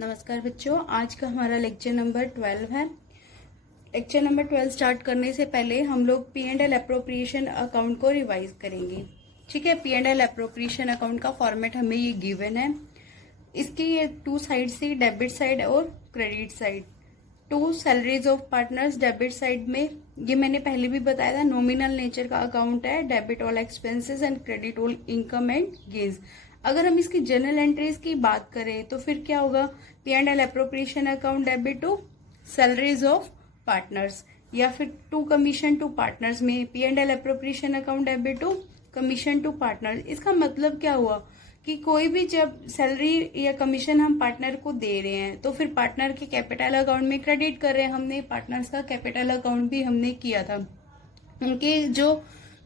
नमस्कार बच्चों, आज का हमारा लेक्चर नंबर 12 है। लेक्चर नंबर 12 स्टार्ट करने से पहले हम लोग P and L appropriation account को रिवाइज करेंगे। ठीक है, P and L appropriation account का फॉर्मेट हमें ये गिवन है। इसकी ये टू साइड से, डेबिट साइड और credit side. To salaries of partners, debit side में ये मैंने पहले भी बताया था, नॉमिनल नेचर का अकाउंट है। Debit all expenses and credit all income and gains. अगर हम इसकी जर्नल एंट्रीज की बात करें तो फिर क्या होगा, P and L appropriation account debit to salaries of partners, या फिर टू कमीशन टू पार्टनर्स में P and L appropriation account debit to commission to partner. इसका मतलब क्या हुआ कि कोई भी जब सैलरी या कमीशन हम पार्टनर को दे रहे हैं तो फिर पार्टनर के कैपिटल अकाउंट में क्रेडिट कर रहे हैं। हमने पार्टनर्स का कैपिटल अकाउंट भी हमने किया था, उनके जो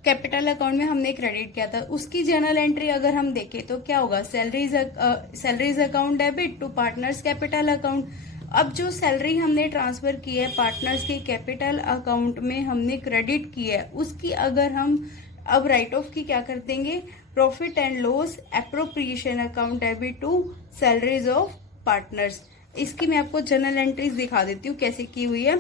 कैपिटल अकाउंट में हमने क्रेडिट किया था, उसकी जर्नल एंट्री अगर हम देखें तो क्या होगा, salaries account debit to partners capital account. अब जो सैलरी हमने ट्रांसफर की है पार्टनर्स के कैपिटल अकाउंट में हमने क्रेडिट की है, उसकी अगर हम अब राइट ऑफ की क्या कर देंगे, profit and loss appropriation account debit to salaries of partners. इसकी मैं आपको जर्नल एंट्रीज दिखा देती हूँ कैसे की हुई है।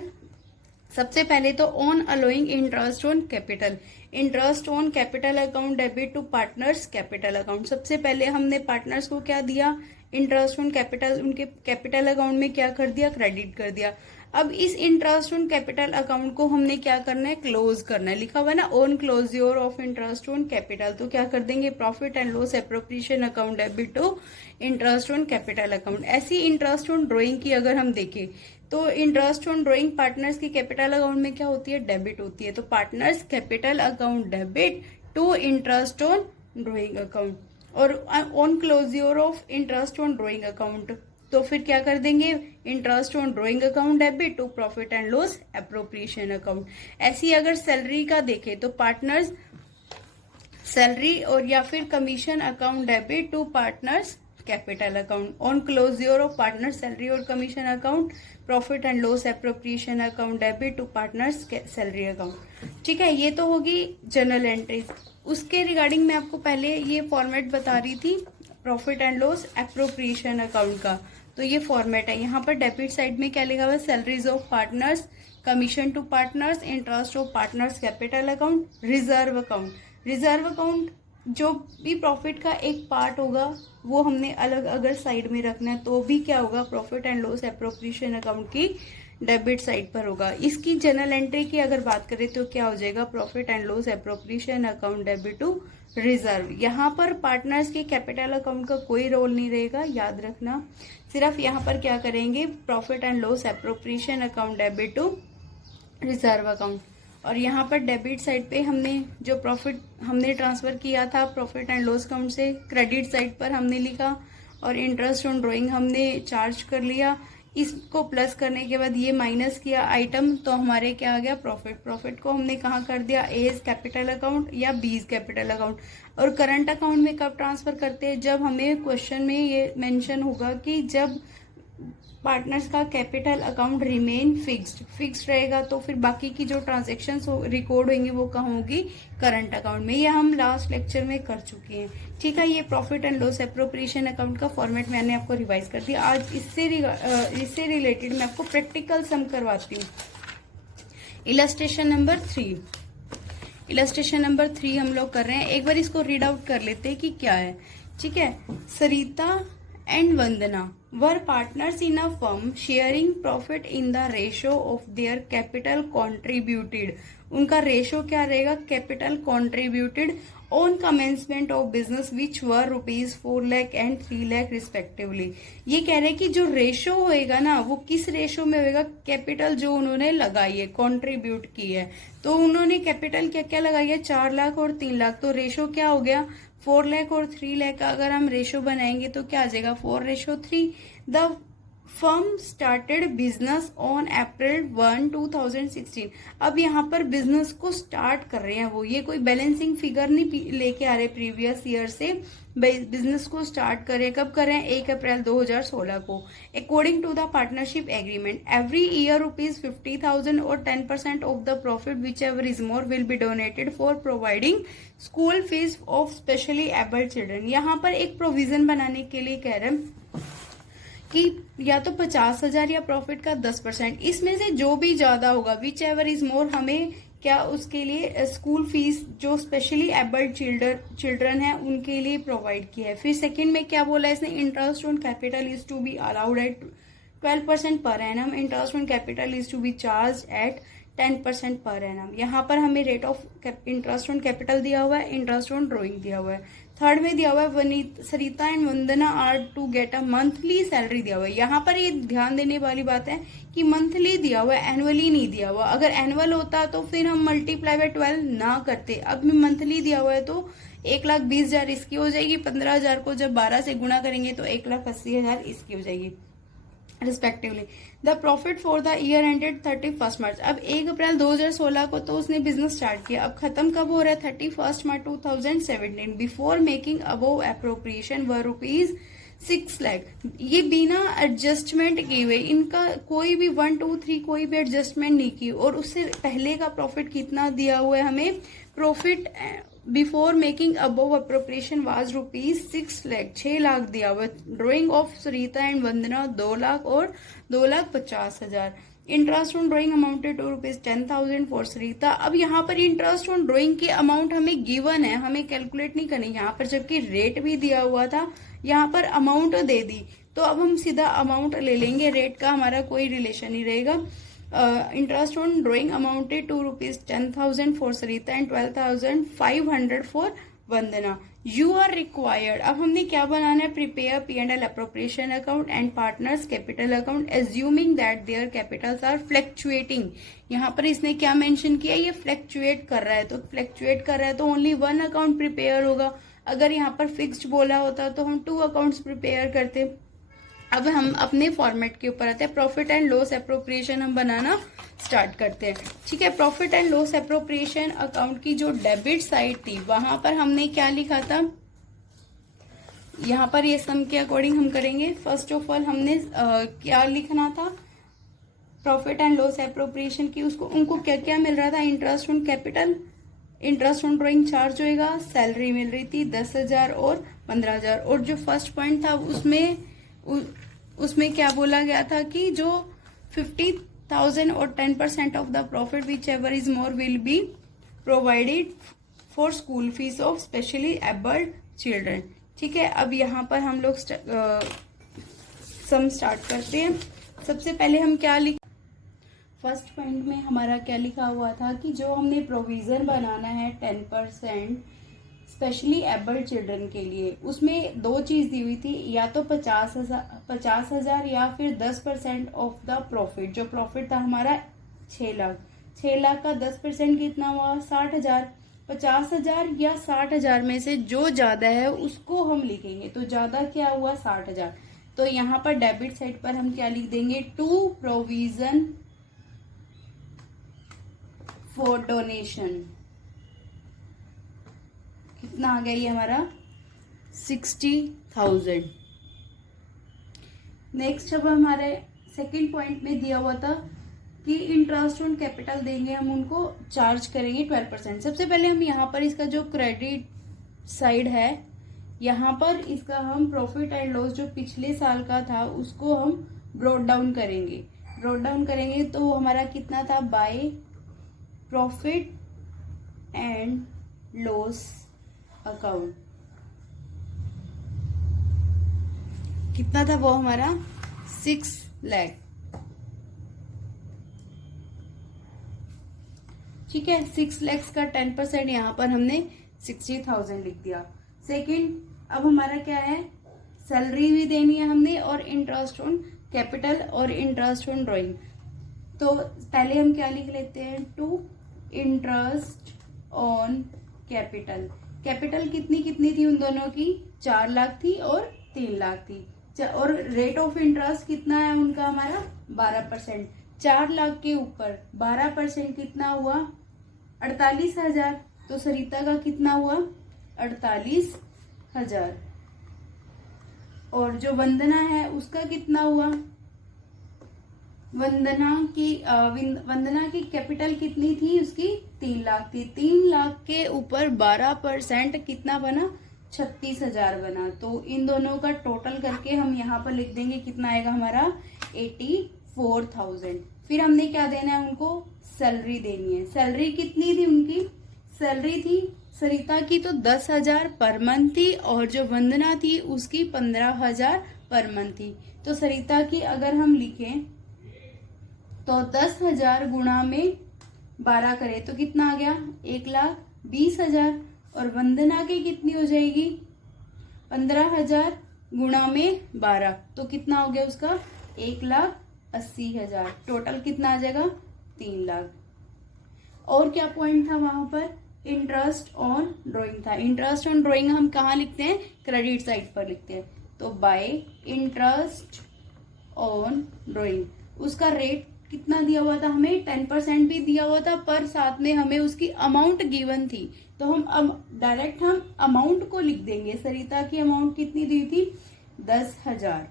सबसे पहले तो on allowing interest on capital, interest on capital account debit to partners capital account. सबसे पहले हमने पार्टनर्स को क्या दिया, इंटरेस्ट ऑन कैपिटल, उनके कैपिटल अकाउंट में क्या कर दिया, क्रेडिट कर दिया। अब इस इंटरेस्ट ऑन कैपिटल अकाउंट को हमने क्या करना है, क्लोज करना है। लिखा हुआ है ना, on closure of interest on capital, तो क्या कर देंगे, profit and loss appropriation account debit to interest on capital account. ऐसी इंटरेस्ट ऑन ड्रॉइंग की अगर हम देखें तो इंटरेस्ट ऑन ड्रॉइंग पार्टनर्स की कैपिटल अकाउंट में क्या होती है, डेबिट होती है। तो partners capital account debit to interest on drawing account. और on closure of interest on drawing account तो फिर क्या कर देंगे, interest on drawing account debit to profit and loss appropriation account. ऐसी अगर सैलरी का देखें तो पार्टनर्स सैलरी और या फिर commission account debit to partners capital account. On closure of partner salary और commission account, profit and loss appropriation account debit to partners salary account. ठीक है, ये तो होगी जर्नल एंट्रीज। उसके रिगार्डिंग मैं आपको पहले ये फॉर्मेट बता रही थी profit and loss appropriation account का। तो ये फॉर्मेट है। यहाँ पर डेबिट साइड में क्या लिखा हुआ है, salaries of partners, commission to partners, interest of partners capital account, reserve account. Reserve account जो भी प्रॉफिट का एक पार्ट होगा वो हमने अलग अगर साइड में रखना है तो भी क्या होगा, profit and loss appropriation account की डेबिट साइड पर होगा। इसकी जर्नल एंट्री की अगर बात करें तो क्या हो जाएगा, profit and loss appropriation account debit to reserve. यहाँ पर पार्टनर्स के कैपिटल अकाउंट का कोई रोल नहीं रहेगा, याद रखना। सिर्फ यहाँ पर क्या करेंगे, profit and loss appropriation account debit to reserve account. और यहाँ पर डेबिट साइड पे हमने जो प्रॉफिट हमने ट्रांसफर किया था प्रॉफिट एंड लॉस अकाउंट से, क्रेडिट साइड पर हमने लिखा, और इंटरेस्ट ऑन ड्रॉइंग हमने चार्ज कर लिया। इसको प्लस करने के बाद ये माइनस किया आइटम, तो हमारे क्या आ गया, प्रॉफिट। प्रॉफिट को हमने कहाँ कर दिया, एज कैपिटल अकाउंट या बीज कैपिटल अकाउंट। और करंट अकाउंट में कब ट्रांसफर करते हैं, जब हमें क्वेश्चन में ये मेंशन होगा कि जब पार्टनर्स का कैपिटल अकाउंट रिमेन फिक्स्ड रहेगा तो फिर बाकी की जो ट्रांजेक्शन रिकॉर्ड होंगी वो कहाँ होगी, करंट अकाउंट में। ये हम लास्ट लेक्चर में कर चुके हैं। ठीक है, ये profit and loss appropriation account का फॉर्मेट मैंने आपको रिवाइज कर दिया। आज इससे रिलेटेड मैं आपको प्रैक्टिकल सम करवाती हूँ। इलस्ट्रेशन नंबर 3, इलस्ट्रेशन नंबर 3 हम लोग कर रहे हैं। एक बार इसको रीड आउट कर लेते हैं कि क्या है। ठीक है, सरिता and Vandana were partners in a firm sharing profit in the ratio of their capital contributed. उनका रेशो क्या रहेगा, capital contributed on commencement of business which were ₹4 lakh and 3 lakh respectively. ये कह रहे हैं कि जो रेशो होएगा ना वो किस रेशो में होएगा, कैपिटल जो उन्होंने लगाई है, कॉन्ट्रीब्यूट की है। तो उन्होंने कैपिटल क्या क्या लगाई है, 4 लाख और 3 लाख। तो रेशो क्या हो गया, 4 लाख और 3 लाख का अगर हम रेशो बनाएंगे तो क्या आ जाएगा, 4:3। The firm started business on April 1, 2016। अब यहाँ पर बिजनेस को स्टार्ट कर रहे हैं वो, ये कोई बैलेंसिंग फिगर नहीं लेके आ रहे प्रीवियस ईयर से, बिजनेस को स्टार्ट करें। कब करें, 1 अप्रैल 2016 को। According to the partnership agreement every year ₹50,000 और 10% of the profit whichever is more will be donated for providing school fees of specially abled children. यहाँ पर एक प्रोविजन बनाने के लिए कह रहे हैं कि या तो 50,000 या प्रॉफिट का 10%, इसमें से जो भी ज्यादा होगा, विच एवर इज मोर, हमें क्या उसके लिए स्कूल फीस जो स्पेशली एबल्ड चिल्ड्रन है उनके लिए प्रोवाइड किया है। फिर सेकंड में क्या बोला है इसने, interest on capital is to be allowed at 12% per annum, interest on capital is to be charged at 10% per annum. यहाँ पर हमें rate of interest on capital दिया हुआ है, इंटरेस्ट ऑन ड्रॉइंग दिया हुआ है। थर्ड में दिया हुआ है Sarita and Vandana are to get a monthly salary दिया हुआ है। यहाँ पर ये ध्यान देने वाली बात है कि मंथली दिया हुआ है, एनुअली नहीं दिया हुआ। अगर एनुअल होता तो फिर हम मल्टीप्लाई बाय 12 ना करते। अब मंथली दिया हुआ है तो 1,20,000 इसकी हो जाएगी, 15,000 को जब 12 से गुणा करेंगे तो 1,80,000 इसकी हो जाएगी respectively. The profit for the year ended 31 मार्च। अब 1 अप्रैल 2016 को तो उसने बिजनेस स्टार्ट किया, अब खत्म कब हो रहा है, 31 मार्च 2017। बिफोर मेकिंग अबोव अप्रोप्रिएशन व रुपीज 6 लाख। ये बिना एडजस्टमेंट किए हुए, इनका कोई भी 1 2 3 कोई भी एडजस्टमेंट नहीं की, और उससे पहले का प्रॉफिट कितना दिया हुआ है हमें, profit before making above appropriation was rupees 6 lakh, 6 lakh दिया हुआ। Drawing of Sarita and Vandana 2 lakh और 2,50,000। Interest on drawing amounted to rupees 10,000 for Sarita. अब यहाँ पर इंटरेस्ट ऑन ड्रॉइंग के अमाउंट हमें गिवन है, हमें कैलकुलेट नहीं करनी यहाँ पर, जबकि रेट भी दिया हुआ था, यहाँ पर अमाउंट दे दी तो अब हम सीधा अमाउंट ले लेंगे, रेट का हमारा कोई रिलेशन नहीं रहेगा। Interest on drawing amounted to rupees 10,000 for Sarita and 12,500 for Vandana. You are required, अब हमने क्या बनाना है, prepare P&L appropriation account and partners capital account assuming that their capitals are fluctuating. यहाँ पर इसने क्या मेंशन किया, ये फ्लक्चुएट कर रहा है, तो फ्लक्चुएट कर रहा है तो ओनली 1 अकाउंट प्रिपेयर होगा। अगर यहाँ पर फिक्स्ड बोला होता तो हम 2 अकाउंट्स प्रिपेयर करते। अब हम अपने फॉर्मेट के ऊपर आते हैं, प्रॉफिट एंड लॉस एप्रोप्रिएशन हम बनाना स्टार्ट करते हैं। ठीक है, profit and loss appropriation account की जो डेबिट साइड थी वहां पर हमने क्या लिखा था, यहाँ पर ये सम के अकॉर्डिंग हम करेंगे। फर्स्ट ऑफ ऑल हमने क्या लिखना था, प्रॉफिट एंड लॉस एप्रोप्रिएशन की उसको उनको क्या क्या मिल रहा था, interest on capital, interest on drawing charge होएगा, सैलरी मिल रही थी 10,000 और 15,000। और जो फर्स्ट पॉइंट था उसमें क्या बोला गया था कि जो 50,000 और 10% of the profit whichever is more will be provided for school fees of specially abled children. ठीक है, अब यहाँ पर हम लोग सम स्टार्ट करते हैं। सबसे पहले हम क्या फर्स्ट पॉइंट में हमारा क्या लिखा हुआ था कि जो हमने प्रोविजन बनाना है 10% स्पेशली एबल्ड चिल्ड्रन के लिए, उसमें 2 चीज दी हुई थी, या तो 50,000 या फिर 10% ऑफ द प्रॉफिट। जो प्रॉफिट था हमारा 6 लाख, 6 लाख का 10% कितना हुआ, 60,000। 50,000 या 60,000 में से जो ज्यादा है उसको हम लिखेंगे, तो ज्यादा क्या हुआ 60,000। तो यहाँ पर डेबिट साइड पर हम क्या लिख देंगे, टू प्रोविजन फॉर डोनेशन। कितना आ गया ये हमारा 60,000। नेक्स्ट अब हमारे सेकंड पॉइंट में दिया हुआ था कि इंटरेस्ट ऑन कैपिटल देंगे, हम उनको चार्ज करेंगे 12%। सबसे पहले हम यहाँ पर इसका जो क्रेडिट साइड है, यहाँ पर इसका हम प्रॉफिट एंड लॉस जो पिछले साल का था उसको हम ब्रॉट डाउन करेंगे। तो हमारा कितना था, bye profit and loss account कितना था वो हमारा 6 लाख। ठीक है, 6 लाख का 10% यहाँ पर हमने 60,000 लिख दिया। सेकंड, अब हमारा क्या है, सैलरी भी देनी है हमने और इंटरेस्ट ऑन कैपिटल और इंटरेस्ट ऑन ड्रॉइंग। तो पहले हम क्या लिख लेते हैं, to interest on capital. Capital कितनी कितनी थी उन दोनों की, 4 लाख थी और 3 लाख थी। और रेट ऑफ इंटरेस्ट कितना है उनका हमारा 12%। 4 लाख के ऊपर 12% कितना हुआ, 48,000। तो सरिता का कितना हुआ, 48,000। और जो वंदना है उसका कितना हुआ, वंदना की कैपिटल कितनी थी उसकी, 3 लाख थी। 3 लाख के ऊपर 12% कितना बना, 36,000 बना। तो इन दोनों का टोटल करके हम यहाँ पर लिख देंगे, कितना आएगा हमारा 84,000। फिर हमने क्या देना है उनको, सैलरी देनी है। सैलरी कितनी थी उनकी, सैलरी थी सरिता की तो 10,000 पर मंथ थी, और जो वंदना थी उसकी 15,000 पर मंथ थी। तो सरिता की अगर हम लिखें तो 10,000 गुणा में 12 करें तो कितना आ गया, 1,20,000। और वंदना की कितनी हो जाएगी, 15,000 गुणा में 12 तो कितना हो गया उसका, 1,80,000। टोटल कितना आ जाएगा, 3 लाख। और क्या पॉइंट था वहां पर, इंटरेस्ट ऑन ड्राइंग था। इंटरेस्ट ऑन ड्राइंग हम कहाँ लिखते हैं, क्रेडिट साइड पर लिखते हैं। तो बाय इंटरेस्ट ऑन ड्राइंग उसका रेट कितना दिया हुआ था हमें, 10% भी दिया हुआ था, पर साथ में हमें उसकी अमाउंट गिवन थी। तो हम डायरेक्ट हम अमाउंट को लिख देंगे। सरिता की अमाउंट कितनी दी थी, 10,000,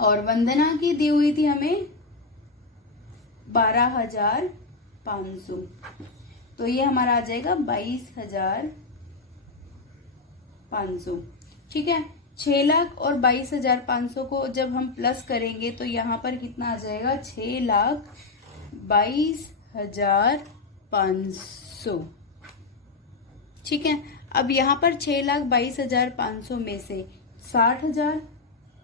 और वंदना की दी हुई थी हमें 12,500। तो ये हमारा आ जाएगा 22,500। ठीक है, 6 लाख और 22,500 को जब हम प्लस करेंगे तो यहाँ पर कितना आ जाएगा, 6,22,500। ठीक है, अब यहाँ पर 6,22,500 में से 60,000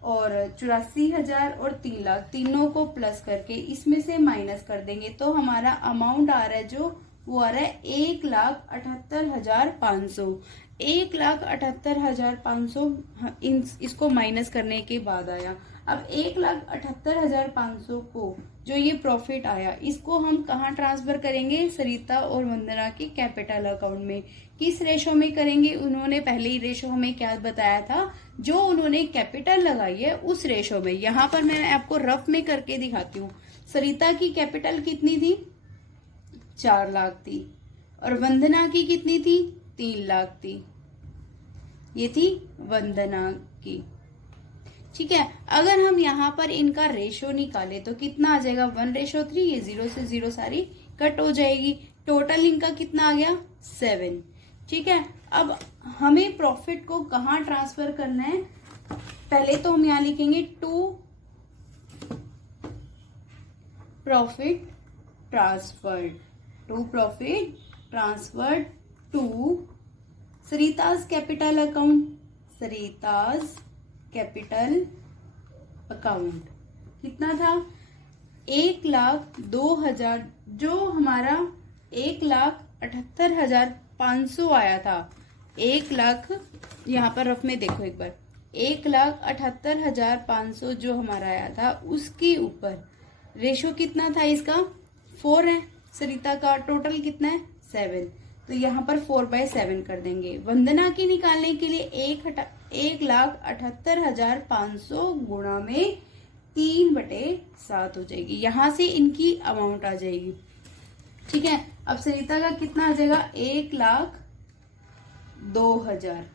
और 84,000 और 3 लाख तीनों को प्लस करके इसमें से माइनस कर देंगे तो हमारा अमाउंट आ रहा है जो वो आ रहा है 1,78,500। 1,78,500 इसको माइनस करने के बाद आया। अब 1,78,500 को जो ये प्रॉफिट आया इसको हम कहाँ ट्रांसफर करेंगे, सरिता और वंदना के कैपिटल अकाउंट में। किस रेशो में करेंगे, उन्होंने पहले ही रेशो हमें क्या बताया था, जो उन्होंने कैपिटल लगाई है उस रेशो में। यहाँ पर मैं आपको रफ में करके दिखाती हूँ। सरिता की कैपिटल कितनी थी, 4 लाख थी, और वंदना की कितनी थी, 3 लाख थी। ये थी वंदना की। ठीक है, अगर हम यहाँ पर इनका रेशो निकाले तो कितना आ जाएगा, 1:3। ये 0 से 0 सारी कट हो जाएगी। टोटल इनका कितना आ गया, 7। ठीक है, अब हमें प्रॉफिट को कहाँ ट्रांसफर करना है, पहले तो हम यहाँ लिखेंगे to profit transferred, to profit transferred to Sarita's capital account, Sarita's capital account. कितना था, 1,02,000, जो हमारा 1,78,500 आया था। 1 लाख, यहाँ पर रफ में देखो एक बार, 1,78,500 जो हमारा आया था उसके ऊपर रेशो कितना था इसका, 4 है। सरिता का टोटल कितना है, 7। तो यहाँ पर 4/7 कर देंगे। वंदना की निकालने के लिए 1,78,500 गुणा में 3/7 हो जाएगी। यहां से इनकी अमाउंट आ जाएगी। ठीक है, अब सरिता का कितना आ जाएगा, 1,02,000।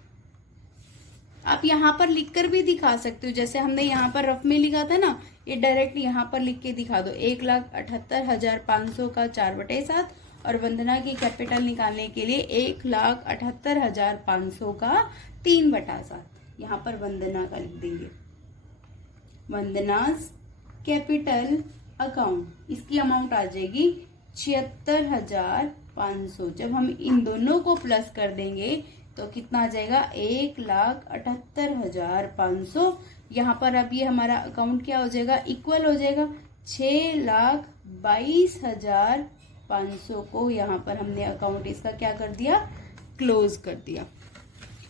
आप यहाँ पर लिखकर भी दिखा सकते हो, जैसे हमने यहाँ पर रफ में लिखा था ना, ये डायरेक्ट यहाँ पर लिख के दिखा दो। 1,78,500 का 4/7 और वंदना की कैपिटल निकालने के लिए 1,78,500 का 3/7। यहाँ पर वंदना का लिख देंगे, वंदनाज कैपिटल अकाउंट। इसकी अमाउंट आ जाएगी 76,500। जब हम इन दोनों को प्लस कर देंगे तो कितना आ जाएगा, 1,78,500। यहाँ पर अब ये हमारा अकाउंट क्या हो जाएगा, इक्वल हो जाएगा 6,22,500 को। यहाँ पर हमने अकाउंट इसका क्या कर दिया, क्लोज कर दिया।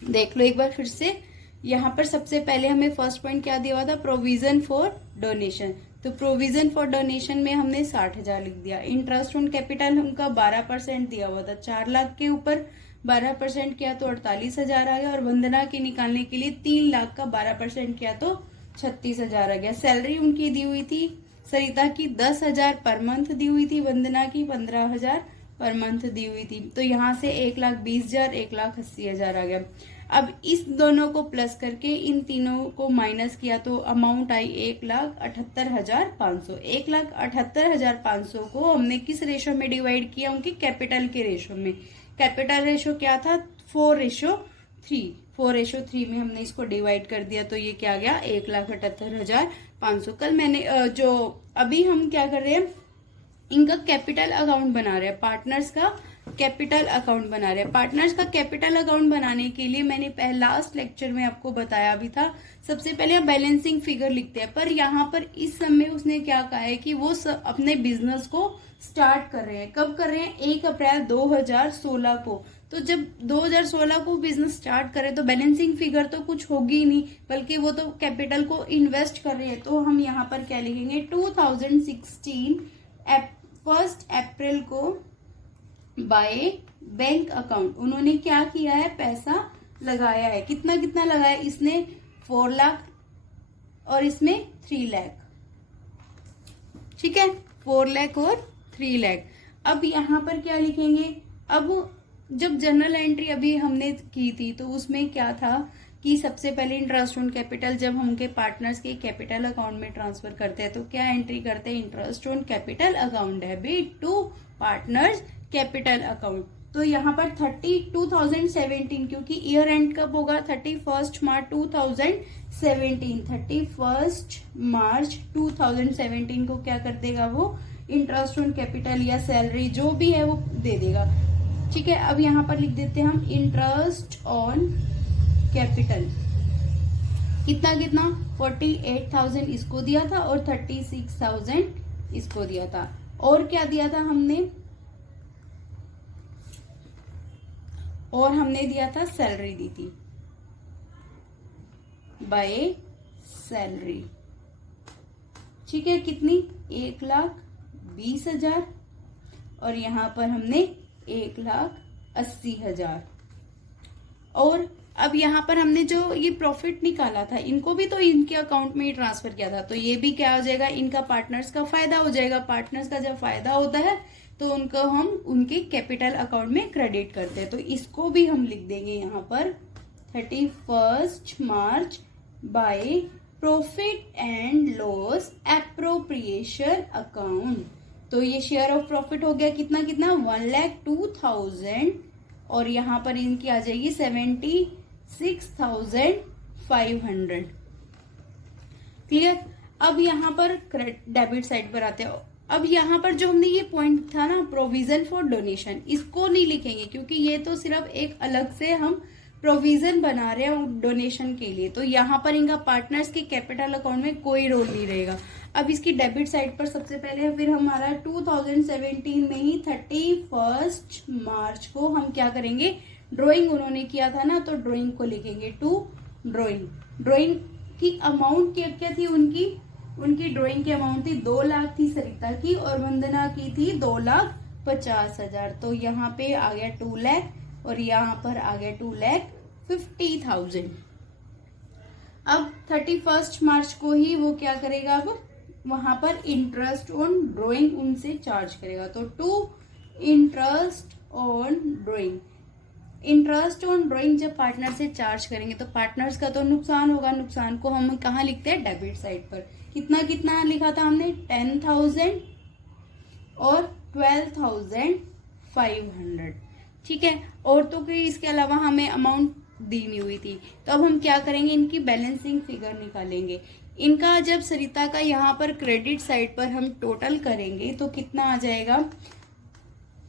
देख लो एक बार फिर से। यहाँ पर सबसे पहले हमें फर्स्ट पॉइंट क्या दिया हुआ था, प्रोविजन फॉर डोनेशन। तो प्रोविजन फॉर डोनेशन में हमने 60,000 लिख दिया। इंटरेस्ट ऑन कैपिटल हमका 12% दिया हुआ था, 4 लाख के ऊपर 12% किया तो 48,000 आ गया। और वंदना के निकालने के लिए 3 लाख का 12% किया तो 36,000 आ गया। सैलरी उनकी दी हुई थी, सरिता की 10,000 पर मंथ दी हुई थी, वंदना की 15,000 पर मंथ दी हुई थी। तो यहाँ से 1,20,000, 1,80,000 आ गया। अब इस दोनों को प्लस करके इन तीनों को माइनस किया तो अमाउंट आई 1,78,500। 1,78,500 को हमने किस रेशो में डिवाइड किया, उनके कैपिटल के रेशो में। कैपिटल रेशो क्या था, 4:3। 4:3 में हमने इसको डिवाइड कर दिया तो ये क्या गया 1,78,500। कल मैंने जो अभी हम क्या कर रहे हैं, इनका कैपिटल अकाउंट बना रहे हैं, पार्टनर्स का कैपिटल अकाउंट बना रहे हैं। पार्टनर्स का कैपिटल अकाउंट बनाने के लिए मैंने लास्ट लेक्चर में आपको बताया भी था, सबसे पहले हम बैलेंसिंग फिगर लिखते हैं। पर यहाँ पर इस समय उसने क्या कहा है कि वो अपने बिजनेस को स्टार्ट कर रहे हैं। कब कर रहे हैं? 1 अप्रैल 2016 को। तो जब 2016 को बिजनेस स्टार्ट करे तो बैलेंसिंग फिगर तो कुछ होगी ही नहीं, बल्कि वो तो कैपिटल को इन्वेस्ट कर रहे हैं। तो हम यहाँ पर क्या लिखेंगे, 2016 1 अप्रैल को बाय बैंक अकाउंट उन्होंने क्या किया है, पैसा लगाया है। कितना कितना लगाया इसने? 4 लाख और इसमें 3 लाख। ठीक है, 4 लाख और 3 लाख। अब यहाँ पर क्या लिखेंगे? अब जब जनरल एंट्री अभी हमने की थी तो उसमें क्या था कि सबसे पहले इंटरेस्ट ऑन कैपिटल जब हम उनके पार्टनर्स के कैपिटल अकाउंट में ट्रांसफर करते हैं तो क्या एंट्री करते हैं? Interest on capital account debit to partners capital account. तो यहाँ पर 2017, क्योंकि ईयर एंड कब होगा? 31 मार्च 2017। 31 मार्च 2017 को क्या कर देगा वो? इंटरेस्ट ऑन कैपिटल या सैलरी जो भी है वो दे देगा। ठीक है, अब यहाँ पर लिख देते हैं हम इंटरेस्ट ऑन कैपिटल। कितना कितना? 48,000 इसको दिया था और 36,000 इसको दिया था। और क्या दिया था हमने? और हमने दिया था सैलरी दी थी, बाय सैलरी। ठीक है, कितनी? 1,20,000 और यहां पर हमने 1,80,000। और अब यहाँ पर हमने जो ये प्रॉफिट निकाला था इनको भी तो इनके अकाउंट में ही ट्रांसफर किया था, तो ये भी क्या हो जाएगा? इनका पार्टनर्स का फायदा हो जाएगा। पार्टनर्स का जब फायदा होता है तो उनको हम उनके कैपिटल अकाउंट में क्रेडिट करते हैं। तो इसको भी हम लिख देंगे यहाँ पर 31 March by profit and loss appropriation account. तो ये शेयर ऑफ प्रॉफिट हो गया कितना कितना? 1,02,000 और यहाँ पर इनकी आ जाएगी 76,500। क्लियर? अब यहाँ पर डेबिट साइड पर आते हैं। अब यहाँ पर जो हमने ये पॉइंट था ना, प्रोविजन फॉर डोनेशन, इसको नहीं लिखेंगे क्योंकि ये तो सिर्फ एक अलग से हम प्रोविजन बना रहे हैं डोनेशन के लिए। तो यहाँ पर इनका पार्टनर्स के कैपिटल अकाउंट में कोई रोल नहीं रहेगा। अब इसकी डेबिट साइड पर सबसे पहले फिर हमारा 2017 में ही 31 मार्च को हम क्या करेंगे? ड्राइंग उन्होंने किया था ना, तो ड्राइंग को लिखेंगे टू ड्राइंग। ड्राइंग की अमाउंट क्या क्या थी? उनकी ड्राइंग की अमाउंट थी 2 लाख थी सरिता की और वंदना की थी 2,50,000। तो यहाँ पे आ गया 2 लाख और यहाँ पर आ गया 2,50,000। अब 31 मार्च को ही वो क्या करेगा? अब वहां पर इंटरेस्ट ऑन ड्राइंग उनसे चार्ज करेगा। तो to interest on drawing. Interest on drawing जब पार्टनर से चार्ज करेंगे तो पार्टनर्स का तो नुकसान होगा। नुकसान को हम कहाँ लिखते हैं? डेबिट साइड पर। कितना कितना लिखा था हमने? 10,000 और 12,500। ठीक है, और तो कोई इसके अलावा हमें अमाउंट दी नहीं हुई थी। तो अब हम क्या करेंगे? इनकी बैलेंसिंग फिगर निकालेंगे। इनका जब सरिता का यहाँ पर क्रेडिट साइड पर हम टोटल करेंगे तो कितना आ जाएगा?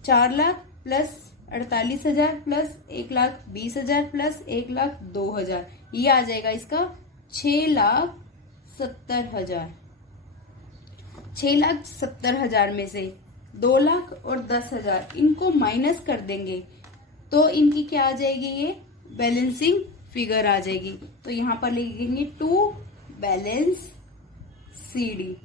4 लाख प्लस 48,000 प्लस 1,20,000 प्लस 1,02,000, ये आ जाएगा इसका 6,70,000। 6,70,000 में से 2 लाख और 10,000 इनको माइनस कर देंगे तो इनकी क्या आ जाएगी? ये बैलेंसिंग फिगर आ जाएगी। तो यहाँ पर लिखेंगे टू बैलेंस CD।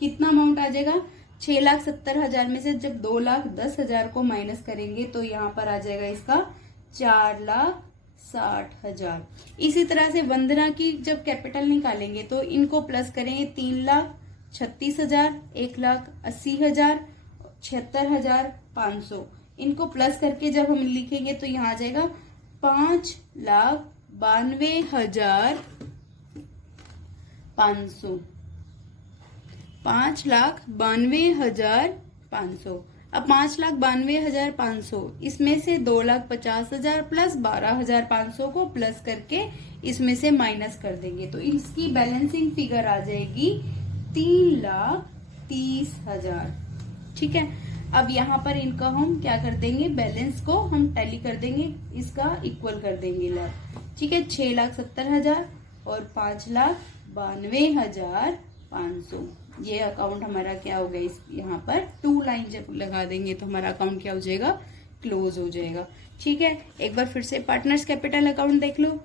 कितना अमाउंट आ जाएगा? 6,70,000 में से जब 2,10,000 को माइनस करेंगे तो यहाँ पर आ जाएगा इसका 4,60,000। इसी तरह से वंदना की जब कैपिटल निकालेंगे तो इनको प्लस करेंगे 3,36,000, 1,80,000, 76,500। इनको प्लस करके जब हम लिखेंगे तो यहाँ आ जाएगा 5,92,500। 5,92,500। अब 5,92,500 इसमें से 2,50,000 प्लस 12,500 को प्लस करके इसमें से माइनस कर देंगे तो इसकी बैलेंसिंग फिगर आ जाएगी 3,30,000। ठीक है, अब यहाँ पर इनका हम क्या कर देंगे, बैलेंस को हम टैली कर देंगे, इसका इक्वल कर देंगे लैब। ठीक है, 6,70,000 और 5,92,500 ये अकाउंट हमारा क्या हो गया, इस यहाँ पर 2 लाइन जब लगा देंगे तो हमारा अकाउंट क्या हो जाएगा, क्लोज हो जाएगा। ठीक है, एक बार फिर से पार्टनर्स कैपिटल अकाउंट देख लो।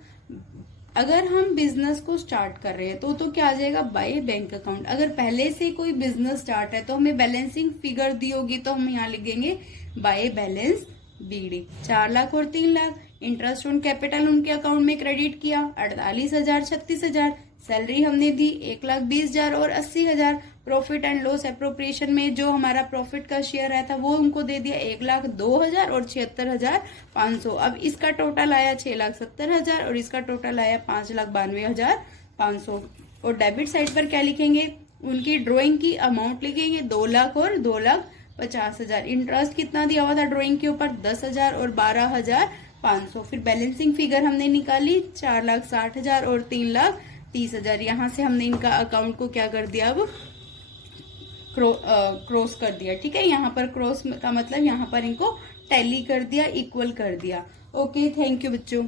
अगर हम बिजनेस को स्टार्ट कर रहे हैं तो क्या आ जाएगा, बाय बैंक अकाउंट। अगर पहले से कोई बिजनेस स्टार्ट है तो हमें बैलेंसिंग फिगर दी होगी तो हम यहाँ लिख देंगे बाय बैलेंस बीडी। 4 लाख और 3 लाख इंटरेस्ट ऑन कैपिटल उनके अकाउंट में क्रेडिट किया, 48,000 36,000। सैलरी हमने दी 1,20,000 और 80,000। प्रॉफिट एंड लॉस अप्रोप्रिएशन में जो हमारा प्रॉफिट का शेयर आया था वो उनको दे दिया 1,02,000 और 76,500। अब इसका टोटल आया 6,70,000 और इसका टोटल आया 5,92,500। और डेबिट साइड पर क्या लिखेंगे, उनकी ड्रॉइंग की अमाउंट लिखेंगे 2 लाख और 2,50,000। इंटरेस्ट कितना दिया हुआ था ड्रॉइंग के ऊपर, 10,000 और 12,500। फिर बैलेंसिंग फिगर हमने निकाली 4,60,000 और 3,30,000। यहाँ से हमने इनका अकाउंट को क्या कर दिया, अब क्रॉस कर दिया। ठीक है, यहाँ पर क्रॉस का मतलब यहाँ पर इनको टैली कर दिया, इक्वल कर दिया। ओके, थैंक यू बच्चों।